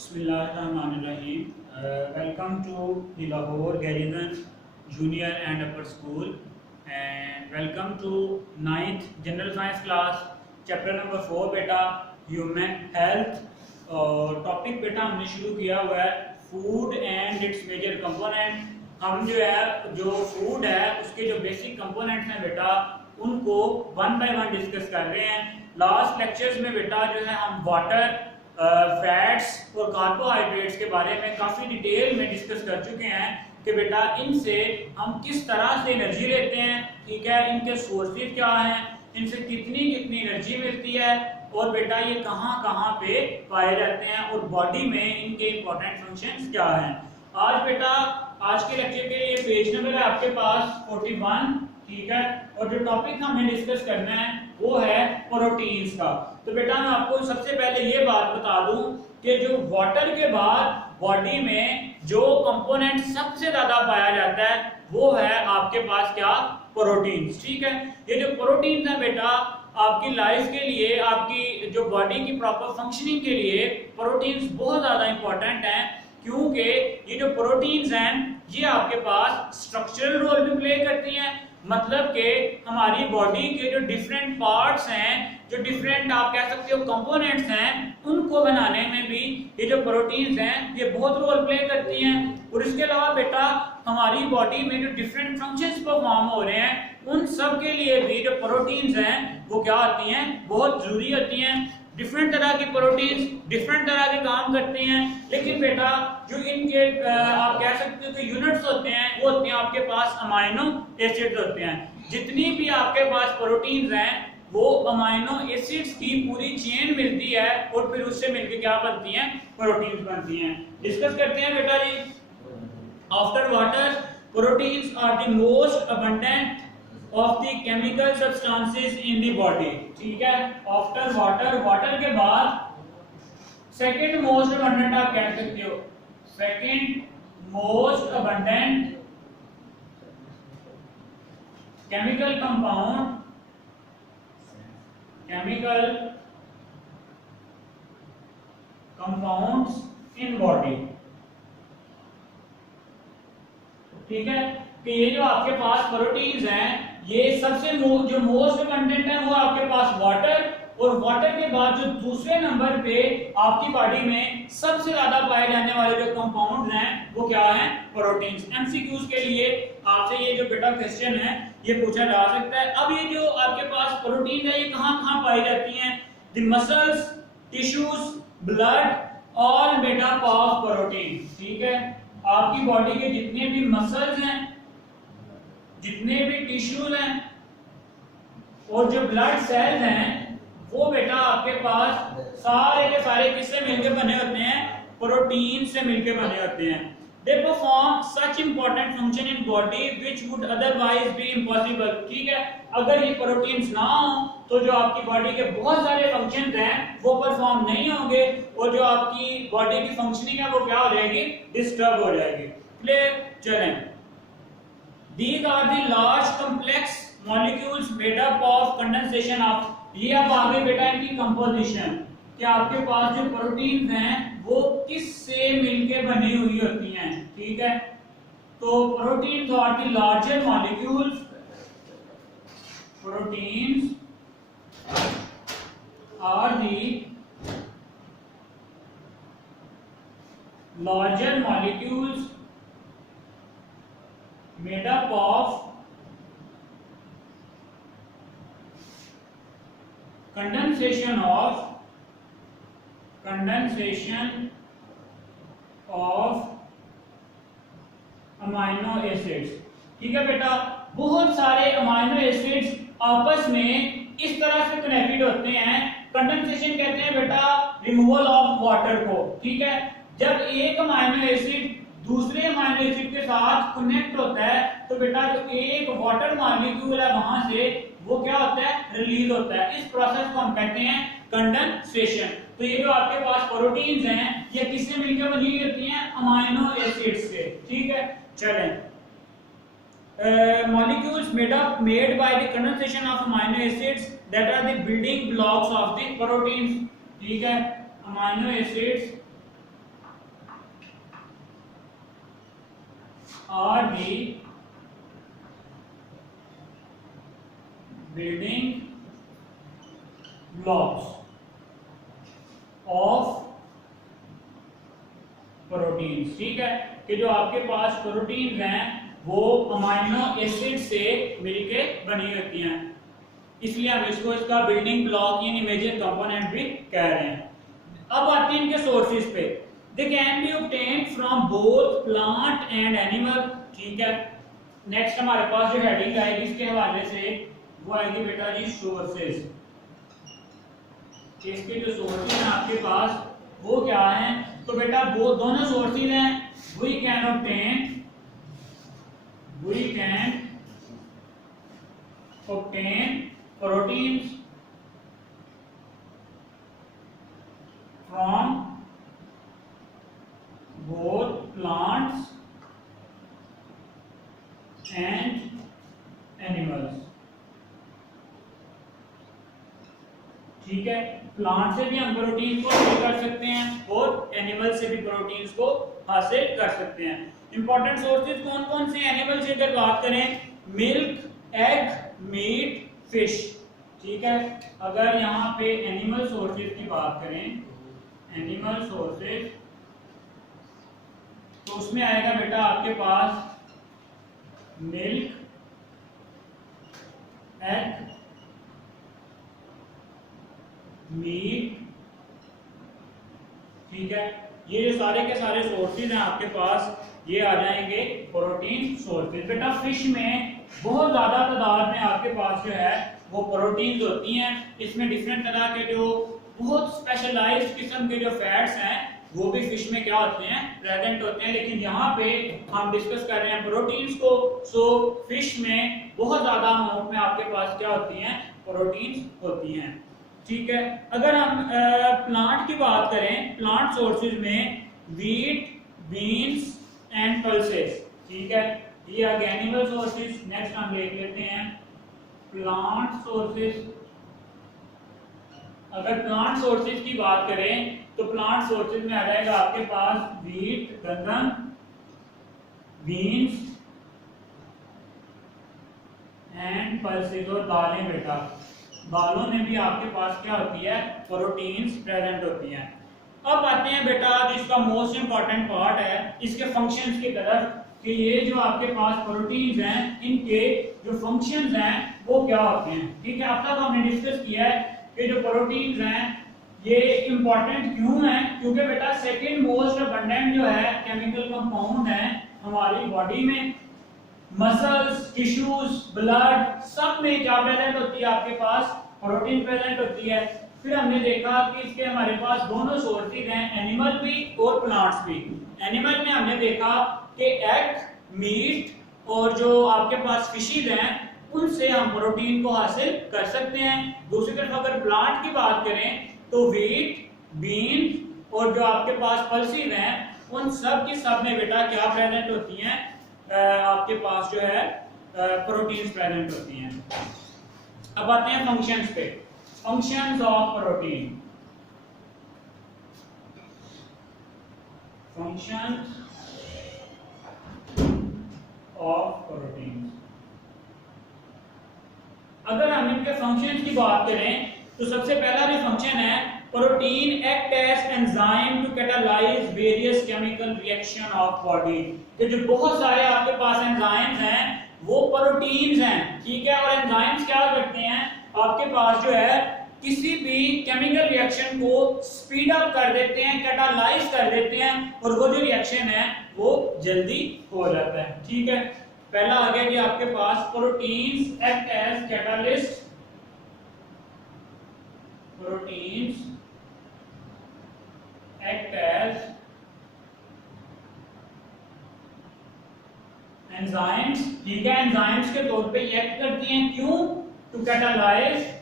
Bismillahirrahmanirrahim. Welcome to the Lahore Garrison Junior and Upper School, and welcome to 9th General Science class, chapter number 4 बेटा Human Health। और topic बेटा हमने शुरू किया हुआ है food and its major component. हम जो फूड है उसके जो बेसिक कंपोनेंट्स हैं बेटा उनको वन बाय वन डिस्कस कर रहे हैं। लास्ट लेक्चर्स में बेटा जो है हम वाटर, फैट्स और कार्बोहाइड्रेट्स के बारे में काफ़ी डिटेल में डिस्कस कर चुके हैं कि बेटा इनसे हम किस तरह से एनर्जी लेते हैं, ठीक है, इनके सोर्सेज क्या हैं, इनसे कितनी कितनी एनर्जी मिलती है और बेटा ये कहाँ कहाँ पे पाए जाते हैं और बॉडी में इनके इंपॉर्टेंट फंक्शंस क्या हैं। आज बेटा आज के लेक्चर के लिए पेज नंबर है आपके पास 41, ठीक है, और जो टॉपिक हमें डिस्कस करना है वो है प्रोटीन्स का। तो बेटा मैं आपको सबसे पहले ये बात बता दूं कि जो वाटर के बाद बॉडी में जो कंपोनेंट सबसे ज्यादा पाया जाता है वो है आपके पास क्या, प्रोटीन्स, ठीक है। ये जो प्रोटीन्स है बेटा आपकी लाइफ के लिए, आपकी जो बॉडी की प्रॉपर फंक्शनिंग के लिए प्रोटीन्स बहुत ज्यादा इंपॉर्टेंट हैं, क्योंकि ये जो प्रोटीन्स हैं ये आपके पास स्ट्रक्चरल रोल भी प्ले करती हैं। मतलब कि हमारी बॉडी के जो डिफरेंट पार्ट्स हैं, जो डिफरेंट आप कह सकते हो कंपोनेंट्स हैं, उनको बनाने में भी ये जो प्रोटीन्स हैं ये बहुत रोल प्ले करती हैं। और इसके अलावा बेटा हमारी बॉडी में जो डिफरेंट फंक्शंस परफॉर्म हो रहे हैं उन सब के लिए भी जो प्रोटीन्स हैं वो क्या होती हैं, बहुत जरूरी होती हैं। डिफरेंट तरह की प्रोटीन्स डिफरेंट तरह के काम करते हैं, लेकिन बेटा जो इनके आप कह सकते हो कि यूनिट्स होते हैं वो होते हैं आपके पास अमाइनो एसिड्स होते हैं। जितनी भी आपके पास प्रोटीन्स हैं वो अमाइनो एसिड्स की पूरी चेन मिलती है और फिर उससे मिलकर क्या बनती हैं, प्रोटीन्स बनती हैं। डिस्कस करते हैं बेटा जी। After water proteins are the most abundant of the chemical substances in the body, ठीक है। आफ्टर वाटर, वाटर के बाद सेकंड मोस्ट अबंडेंट आप कह सकते हो, second most abundant chemical compound, chemical compounds in body, ठीक है। कि ये जो आपके पास प्रोटीन्स हैं ये सबसे जो मोस्ट कंटेंट है वो आपके पास वाटर, और वाटर के बाद जो दूसरे नंबर पे आपकी बॉडी में सबसे ज्यादा पाए जाने वाले जो कंपाउंड्स हैं वो क्या हैं, प्रोटीन्स। एमसीक्यूज के लिए आपसे ये जो बेटा क्वेश्चन है ये पूछा जा सकता है। अब ये जो आपके पास प्रोटीन है ये कहाँ कहाँ पाई जाती हैं, द मसल्स, टिश्यूज, ब्लड और मेड अप ऑफ प्रोटीन, ठीक है। आपकी बॉडी के जितने भी मसल्स हैं, जितने भी टिश्यूज हैं और जो ब्लड सेल्स हैं वो बेटा आपके पास सारे के सारे किससे मिलकर बने होते हैं, प्रोटीन से मिलकर बने होते हैं। They perform such important function in body which would otherwise B impossible, ठीक है। अगर ये प्रोटीन्स ना हो तो जो आपकी बॉडी के बहुत सारे फंक्शंस हैं वो परफॉर्म नहीं होंगे और जो आपकी बॉडी की फंक्शनिंग है वो क्या हो जाएगी, डिस्टर्ब हो जाएगी। क्लियर, चलें। These are the large complex molecules made up of condensation of, ये अब आगे बेटा इनकी कंपोजिशन कि आपके पास जो प्रोटीन्स हैं वो किससे मिलके बनी हुई होती हैं, ठीक है। तो proteins are the larger molecules, proteins are the larger molecules made up of condensation of amino acids, ठीक है बेटा। बहुत सारे अमाइनो एसिड्स आपस में इस तरह से कनेक्टेड होते हैं, कंडेंसेशन कहते हैं बेटा रिमूवल ऑफ वाटर को, ठीक है। जब एक अमाइनो एसिड दूसरे अमाइनो एसिड के साथ कनेक्ट होता है तो बेटा जो एक वाटर मॉलिक्यूल है वहां से वो क्या होता है, रिलीज होता है। इस प्रोसेस को हम कहते हैं कंडेंसेशन। तो ये जो आपके पास प्रोटीन्स हैं ये किससे मिलकर बनी होती हैं, अमाइनो एसिड से, ठीक है। चलें, molecules made by the condensation of amino acids that are the building blocks of the proteins, ठीक है। Amino acids are the building blocks of proteins. ठीक है, कि जो आपके पास प्रोटीन्स हैं वो अमाइनो एसिड से मिलके बनी होती हैं, इसलिए हम इसको इसका बिल्डिंग ब्लॉक यानी मेजर कंपोनेंट भी कह रहे हैं। अब आते हैं इनके सोर्सेज पे। They can be obtained from both plant and animal. ठीक है, नेक्स्ट हमारे पास जो हेडिंग आएगी इसके हवाले से वो आएगी बेटा जी सोर्सेज। इसके जो सोर्सेज हैं आपके पास वो क्या हैं, तो बेटा वो दोनों सोर्सेज हैं। We can obtain proteins from both plants and animals। ठीक है, प्लांट से भी हम प्रोटीन को हासिल कर सकते हैं और एनिमल से भी प्रोटीन को हासिल कर सकते हैं। इंपॉर्टेंट सोर्सेज कौन कौन से? एनिमल से अगर बात करें, मिल्क, एग, मीट, फिश। ठीक है, अगर यहाँ पे एनिमल सोर्सेज की बात करें, एनिमल सोर्सेज, तो उसमें आएगा बेटा आपके पास मिल्क, एग, मीट। ठीक है, ये जो सारे के सारे सोर्सेज हैं आपके पास, ये आ जाएंगे प्रोटीन सोर्सेज। बेटा फिश में बहुत ज्यादा तादाद में आपके पास जो है वो प्रोटीन्स होती हैं। इसमें डिफरेंट तरह के जो बहुत स्पेशलाइज्ड किस्म के जो फैट्स हैं वो भी फिश में क्या होते हैं, प्रेजेंट होते हैं। लेकिन यहाँ पे हम डिस्कस कर रहे हैं प्रोटीन्स को। सो फिश में बहुत ज्यादा अमाउंट में आपके पास क्या होती हैं, प्रोटीन्स होती हैं। ठीक है, अगर हम प्लांट की बात करें, प्लांट सोर्सेज में व्हीट, बीन्स एंड पल्सेस। ठीक है, ये आ गए एनिमल सोर्सेज। नेक्स्ट हम देख लेते हैं प्लांट सोर्सेज। अगर प्लांट सोर्सेज की बात करें तो प्लांट सोर्सेज में आ जाएगा आपके पास व्हीट, गंदम, बीन्स एंड पल्सेज और दालें। बेटा दालों में भी आपके पास क्या होती है, प्रोटीन्स प्रेजेंट होती हैं। अब आते हैं बेटा जिसका मोस्ट इंपॉर्टेंट पार्ट है इसके फंक्शंस की तरफ, कि ये जो आपके पास प्रोटीन्स हैं इनके जो फंक्शंस हैं वो क्या होते हैं। ठीक है, अब तक हमने डिस्कस किया है कि जो प्रोटीन्स हैं ये इंपॉर्टेंट क्यों हैं, क्योंकि बेटा सेकंड मोस्ट अबंडेंट जो है केमिकल कंपाउंड है हमारी बॉडी में। मसल्स, टिश्यूज, ब्लड सब में क्या प्रेजेंट होती है, आपके पास प्रोटीन प्रेजेंट होती है। फिर हमने देखा कि इसके हमारे पास दोनों सोर्सेज हैं, एनिमल भी और प्लांट्स भी। एनिमल में हमने देखा कि एग, मीट और जो आपके पास फिशेज हैं उनसे हम प्रोटीन को हासिल कर सकते हैं। दूसरी तरफ अगर प्लांट की बात करें तो व्हीट, बीन और जो आपके पास पल्सेज हैं उन सब की सब में बेटा क्या प्रेजेंट होती हैं, आपके पास जो है प्रोटीन्स प्रेजेंट होती हैं। अब आते हैं फंक्शंस पे। Functions of protein. Functions of protein. अगर हम इनके फंक्शंस की बात करें तो सबसे पहला जो फंक्शन है, protein act as enzyme to catalyse various chemical reaction of body. तो जो बहुत सारे आपके पास एंजाइम्स हैं वो प्रोटीन्स हैं। ठीक है, और एंजाइम्स क्या करते हैं, आपके पास जो है किसी भी केमिकल रिएक्शन को स्पीड अप कर देते हैं, कैटालाइज कर देते हैं और वो जो रिएक्शन है वो जल्दी हो जाता है। ठीक है, पहला आ गया कि आपके पास proteins act as catalyst. Proteins act as enzymes. ठीक है, एंजाइम्स के तौर पे एक्ट करती हैं। क्यों? To catalyse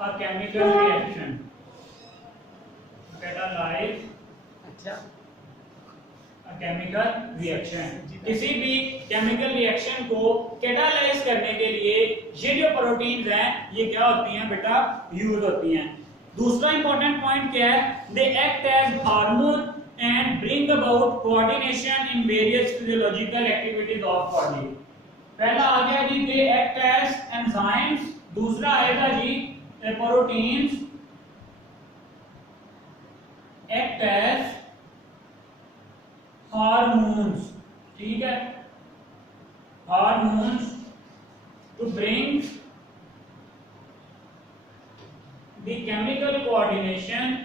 a chemical reaction। Catalyse a chemical reaction। किसी भी केमिकल रिएक्शन को कैटालाइज करने के लिए ये जो प्रोटीन्स हैं ये क्या होती हैं बेटा, यूज होती हैं। दूसरा इंपॉर्टेंट पॉइंट क्या है, they act as hormone and bring about coordination in various physiological activities of body. पहला आ गया जी दे एक्ट एज एंजाइम्स, दूसरा आएगा जी प्रोटीन्स एक्ट एज हार्मोन्स, ठीक है, hormones to bring the chemical coordination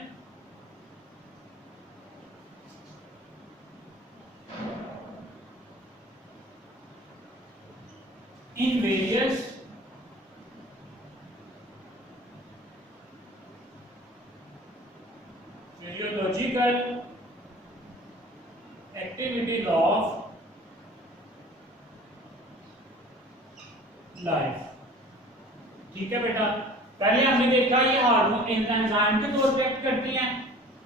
in various physiological activities of life। ठीक है बेटा, पहले हमने देखा ये हार्मोन एंजाइम के तौर पे एक्ट करती हैं,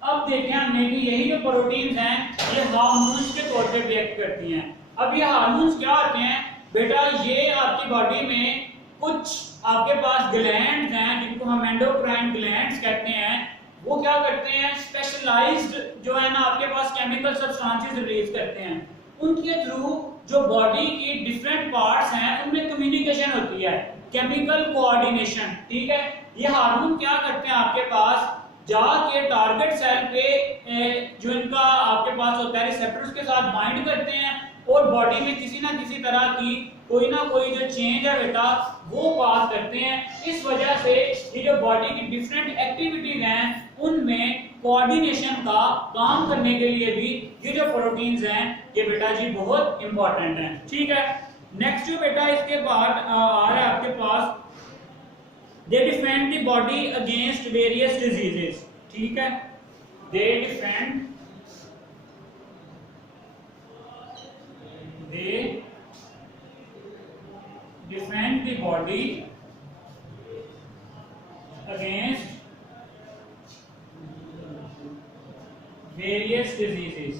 अब देखें हमने कि यही जो प्रोटीन्स हैं ये हार्मोन्स के तौर पे भी एक्ट करती हैं। अब ये हार्मोन्स क्या होते हैं बेटा, ये आपकी बॉडी में कुछ आपके पास ग्लैंड्स हैं जिनको हम एंडोक्राइन ग्लैंड्स कहते हैं, वो क्या करते हैं स्पेशलाइज्ड जो है ना आपके पास केमिकल सब्सटेंसेस रिलीज करते हैं, उनके थ्रू जो बॉडी की डिफरेंट पार्ट्स हैं उनमें कम्युनिकेशन होती है, केमिकल कोऑर्डिनेशन। ठीक है, ये हार्मोन क्या करते हैं आपके पास जाके टारगेट सेल पे जो इनका आपके पास होता है रिसेप्टर्स के साथ बाइंड करते हैं और बॉडी में किसी ना किसी तरह की कोई ना कोई जो चेंज है बेटा वो पास करते हैं। इस वजह से ये जो बॉडी की डिफरेंट एक्टिविटीज हैं उनमें कोऑर्डिनेशन का काम करने के लिए भी ये जो प्रोटीन्स हैं ये बेटा जी बहुत इंपॉर्टेंट हैं। ठीक है, नेक्स्ट जो बेटा इसके बाद आ रहा है आपके पास they defend the body against various diseases. ठीक है, they defend the body against various diseases।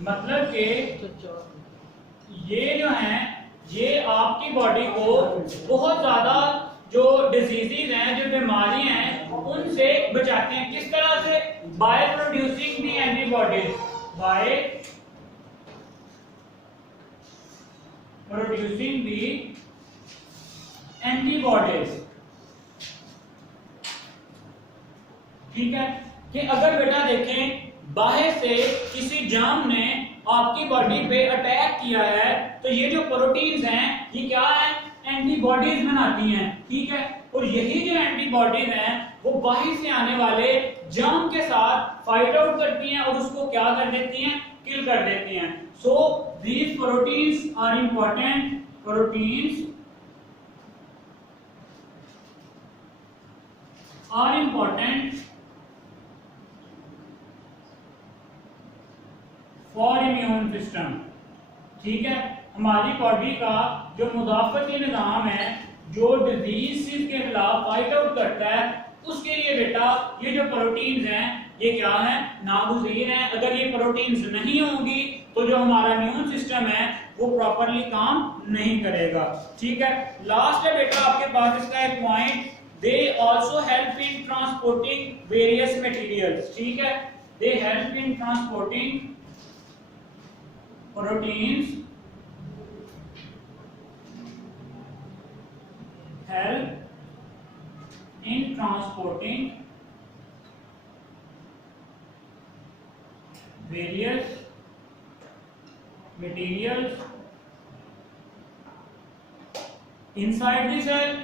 मतलब कि ये जो हैं ये आपकी बॉडी को बहुत ज्यादा जो डिजीजेज हैं जो बीमारियां हैं उनसे बचाते हैं। किस तरह से? By producing the antibodies, by producing the antibodies. ठीक है, कि अगर बेटा देखें बाहर से किसी जाम ने आपकी बॉडी पे अटैक किया है तो ये जो प्रोटीन्स हैं ये क्या है एंटीबॉडीज बनाती हैं। ठीक है, और यही जो एंटीबॉडीज हैं वो बाहर से आने वाले जाम के साथ फाइट आउट करती हैं और उसको क्या कर देती हैं, किल कर देती हैं। So these proteins are important, proteins are important for immune system. ठीक है, हमारी बॉडी का जो मुदाफती निज़ाम है जो डिजीज के खिलाफ फाइट आउट करता है उसके लिए बेटा ये जो प्रोटीन्स हैं ये क्या है, नागुज़ीर हैं। अगर ये प्रोटीन्स नहीं होंगी तो जो हमारा इम्यून सिस्टम है वो प्रॉपरली काम नहीं करेगा। ठीक है, लास्ट है बेटा आपके पास इसका एक point, they also help in transporting various materials. ठीक है, they help in transporting proteins help in transporting various materials inside the cell,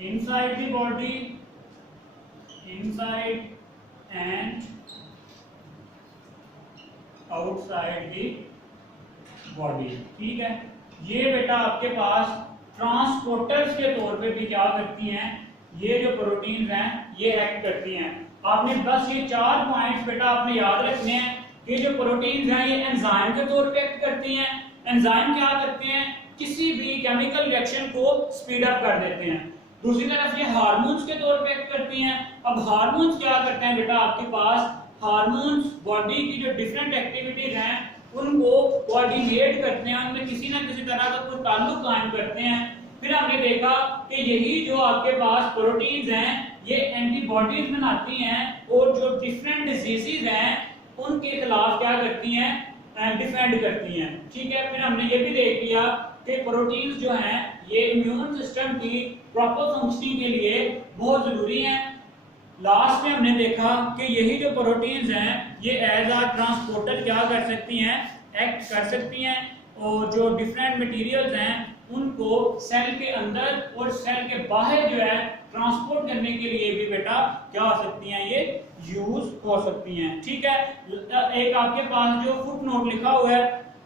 inside the body, inside and outside the body. ठीक है, ये बेटा आपके पास ट्रांसपोर्टर्स के तौर पे भी क्या करती हैं, ये जो प्रोटीन्स हैं ये एक्ट करती हैं। आपने बस ये 4 पॉइंट्स बेटा आपने याद रखने हैं कि जो प्रोटीन्स हैं ये एंजाइम के तौर पे एक्ट करती हैं। एंजाइम क्या करते हैं, किसी भी केमिकल रिएक्शन को स्पीड अप कर देते हैं। दूसरी तरफ ये हार्मोन्स के तौर पे एक्ट करती हैं। अब हार्मोन्स क्या करते हैं बेटा आपके पास, हार्मोन्स बॉडी की जो डिफरेंट एक्टिविटीज हैं उनको कोऑर्डिनेट करते हैं, उनमें किसी ना किसी तरह का कोई ताल्लुक कायम करते हैं। फिर हमने देखा कि यही जो आपके पास प्रोटीन्स हैं ये एंटीबॉडीज बनाती हैं और जो डिफरेंट डिजीजेस हैं उनके खिलाफ क्या करती हैं, डिफेंड करती हैं। ठीक है, फिर हमने ये भी देख लिया कि प्रोटीन्स जो हैं ये इम्यून सिस्टम की प्रॉपर फंक्शनिंग के लिए बहुत जरूरी हैं। लास्ट में हमने देखा कि यही जो प्रोटीन्स हैं ये एज आ ट्रांसपोर्टर क्या कर सकती हैं, एक्ट कर सकती हैं और जो डिफरेंट मटेरियल्स हैं उनको सेल के अंदर और सेल के बाहर जो है ट्रांसपोर्ट करने के लिए भी बेटा क्या हो सकती हैं, ये यूज हो सकती हैं। ठीक है, एक आपके पास जो फुट नोट लिखा हुआ है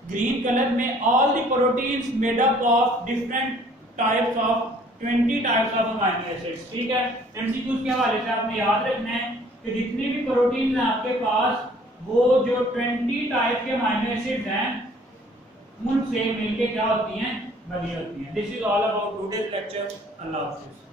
ग्रीन कलर में, all the proteins made up of different types of 20 types of amino acids. ठीक है, एमसीक्यूज के हवाले से आपने याद रखना है कि जितने भी प्रोटीन्स हैं आपके पास वो जो 20 टाइप के अमीनो एसिड्स हैं उनसे मिलके क्या होती हैं, बनी होती हैं। This is all about today's lecture. अल्लाह हाफिज़।